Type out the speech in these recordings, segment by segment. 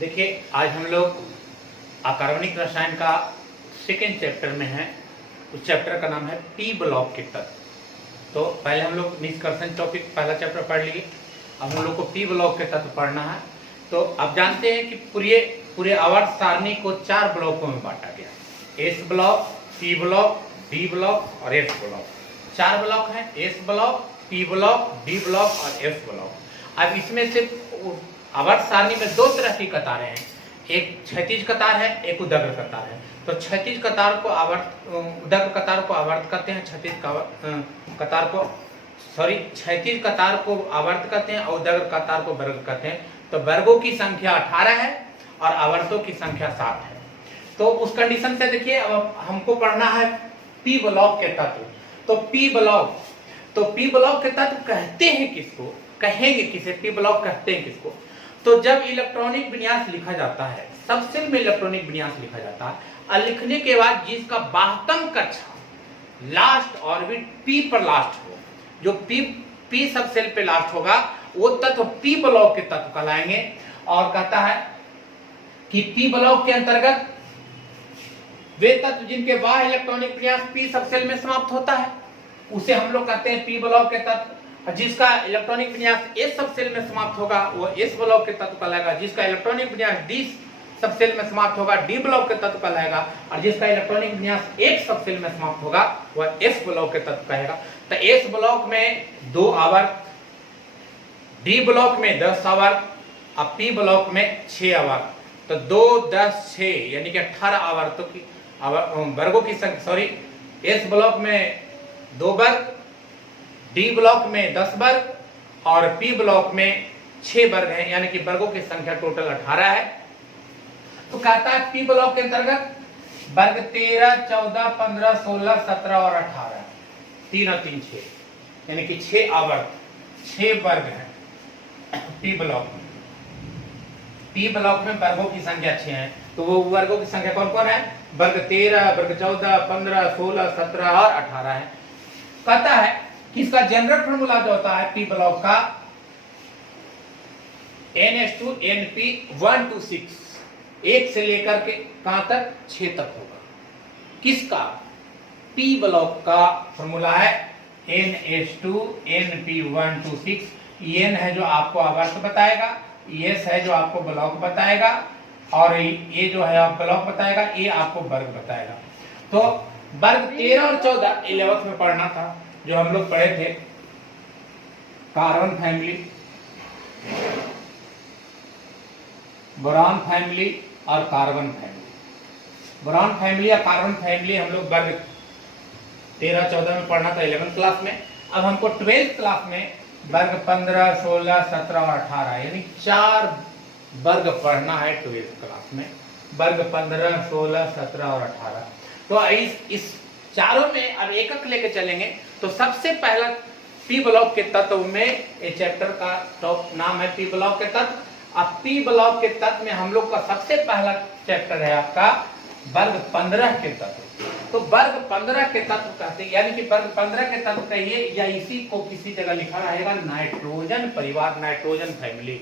देखिए, आज हम लोग अकार्बनिक रसायन का सेकेंड चैप्टर में हैं। उस चैप्टर का नाम है पी ब्लॉक के तत्व। तो पहले हम लोग निष्कर्षण टॉपिक पहला चैप्टर पढ़ लिए। अब हम लोग को पी ब्लॉक के तत्व पढ़ना है। तो आप जानते हैं कि पूरे आवर्त सारणी को 4 ब्लॉकों में बांटा गया। S block, P block, D block और एफ ब्लॉक। 4 ब्लॉक हैं, S block, P block, D block और एफ ब्लॉक। अब इसमें से आवर्त सारणी में 2 तरह की कतारें हैं, एक क्षैतिज कतार है, एक उदग्र कतार है। तो क्षैतिज कतार को उदग्र कतार को आवर्त कहते हैं, क्षैतिज कतार को आवर्त कहते हैं और उदग्र कतार को वर्ग कहते हैं। तो वर्गों की संख्या 18 है और आवर्तों की संख्या 7 है। तो उस कंडीशन से देखिए, अब हमको पढ़ना है पी ब्लॉक के तत्व। तो पी ब्लॉक के तत्व कहते हैं किसको, कहेंगे किसे, पी ब्लॉक कहते हैं किसको। तो जब इलेक्ट्रॉनिक विन्यास लिखा जाता है, सब सेल में इलेक्ट्रॉनिक विन्यास लिखा जाता है और लिखने के बाद जिसका बाह्यतम कक्षा लास्ट ऑर्बिट पी पर लास्ट हो, जो पी सब सेल पे लास्ट होगा, वो तत्व पी ब्लॉक के तत्व कहलाएंगे। और कहता है कि पी ब्लॉक के अंतर्गत वे तत्व जिनके बाह्य इलेक्ट्रॉनिक विन्यास पी सब सेल में समाप्त होता है, उसे हम लोग कहते हैं पी ब्लॉक के तत्व। जिसका इलेक्ट्रॉनिक विन्यास एस सब सेल में समाप्त होगा वो एस ब्लॉक के तत्व कहलाएगा। जिसका इलेक्ट्रॉनिक विन्यास डी सब सेल में समाप्त होगा डी ब्लॉक के तत्व कहलाएगा। और जिसका इलेक्ट्रॉनिक विन्यास एफ सब सेल में समाप्त होगा वह एफ ब्लॉक के तत्व कहेगा। तो एस ब्लॉक में 2 आवर्त, डी ब्लॉक में 10 आवर्त और पी ब्लॉक में 6 आवर्त। तो 2, 10, 6 यानी कि 18 आवर्तों की वर्गों की संख्या। एस ब्लॉक में 2 वर्ग, डी ब्लॉक में 10 वर्ग और पी ब्लॉक में 6 वर्ग हैं, यानी कि वर्गों की संख्या टोटल 18 है। तो कहता है पी ब्लॉक के अंतर्गत वर्ग 13, 14, 15, 16, 17 और 18, 3 और 3 6, यानी कि 6 आवर्त, 6 वर्ग हैं पी ब्लॉक में। पी ब्लॉक में वर्गों की संख्या 6 है। तो वो वर्गों की संख्या कौन कौन है? वर्ग 13, वर्ग 14, 15, 16, 17 और 18 है। कहता है कि इसका जनरल फॉर्मूला जो होता है पी ब्लॉक का NH2NP1 to 6, 1 से लेकर के कहां तक, 6 तक होगा। किसका? पी ब्लॉक का फॉर्मूला है NH2NP1 to 6। N है जो आपको आवर्त बताएगा, S है जो आपको ब्लॉक बताएगा और ये जो है आप ब्लॉक बताएगा, ये आपको वर्ग बताएगा। तो वर्ग 13 और 14 11th में पढ़ना था, जो हम लोग पढ़े थे कार्बन फैमिली, बोरॉन फैमिली और कार्बन फैमिली। बोरॉन फैमिली या कार्बन फैमिली हम लोग वर्ग 13, 14 में पढ़ना था 11th क्लास में। अब हमको 12th क्लास में वर्ग 15, 16, 17 और 18 यानी 4 वर्ग पढ़ना है 12th क्लास में। वर्ग 15, 16, 17 और 18। तो इस चारों में अब एक लेके चलेंगे। तो सबसे पहला पी ब्लॉक के तत्व में, ये चैप्टर का टॉप नाम है पी ब्लॉक के तत्व। अब पी ब्लॉक के तत्व में हम लोग का सबसे पहला चैप्टर है आपका वर्ग 15 के तत्व। तो वर्ग 15 के तत्व कहते हैं, यानी कि वर्ग 15 के तत्व कहिए या इसी को किसी जगह लिखा रहेगा नाइट्रोजन परिवार, नाइट्रोजन फैमिली।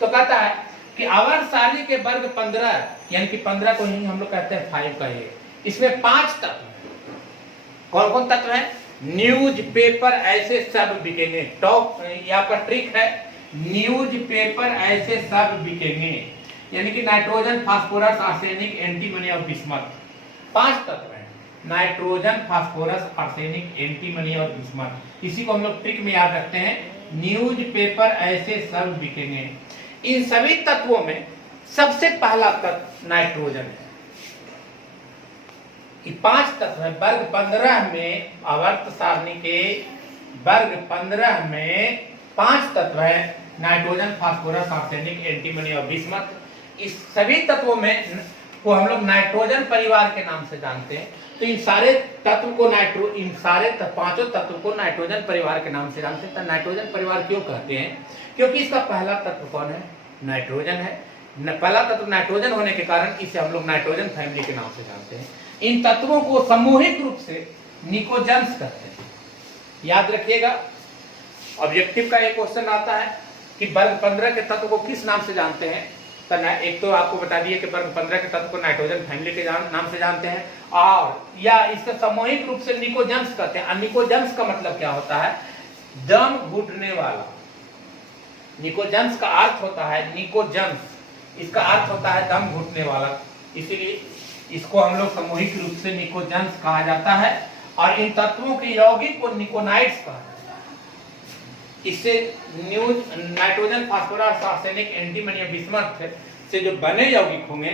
तो कहता है कि आवर्त सारणी के वर्ग 15 यानी कि 15 को ही हम लोग कहते हैं 5 कहिए। इसमें 5 तत्व, कौन कौन तत्व है? न्यूज पेपर ऐसे सब बिकेंगे। टॉप ये आपका ट्रिक है, न्यूज पेपर ऐसे सब बिकेंगे, यानी कि नाइट्रोजन, फास्फोरस, आर्सेनिक, एंटीमनी और बिस्मथ। 5 तत्व हैं, नाइट्रोजन, फास्फोरस, आर्सेनिक, एंटीमनी और बिस्मथ। इसी को हम लोग ट्रिक में याद रखते हैं, न्यूज पेपर ऐसे सब बिकेंगे। इन सभी तत्वों में सबसे पहला तत्व नाइट्रोजन है। 5 तत्व है। वर्ग 15 में, आवर्त सारणी के वर्ग 15 में 5 तत्व है, नाइट्रोजन, फास्फोरस, आर्सेनिक, एंटीमनी और बिस्मथ। इस सभी तत्वों में को हम लोग नाइट्रोजन परिवार के नाम से जानते हैं। तो इन सारे तत्व को पांचों तत्व को नाइट्रोजन परिवार के नाम से जानते हैं। नाइट्रोजन परिवार क्यों कहते हैं? क्योंकि इसका पहला तत्व कौन है? नाइट्रोजन है। पहला तत्व नाइट्रोजन होने के कारण इसे हम लोग नाइट्रोजन फैमिली के नाम से जानते हैं। इन तत्वों को सामूहिक रूप से निकोजन्स कहते हैं। याद रखिएगा, ऑब्जेक्टिव का एक क्वेश्चन आता है कि वर्ग 15 के तत्व को किस नाम से जानते हैं? तो एक तो आपको बता दिए कि वर्ग 15 के तत्व को नाइट्रोजन फैमिली के नाम से जानते हैं, और या इसका सामूहिक रूप से निकोजन्स कहते हैं। निकोजन्स का मतलब क्या होता है? दम घुटने वाला। निकोजन्स का अर्थ होता है, निकोजन्स इसका अर्थ होता है दम घुटने वाला, इसीलिए इसको हम लोग सामूहिक रूप से निकोजन्स कहा जाता है। और इन तत्वों के यौगिक को निकोनाइट्स कहा जाता है। इससे nitrogen, phosphorus, arsenic, antimony, bismuth से जो बने यौगिक होंगे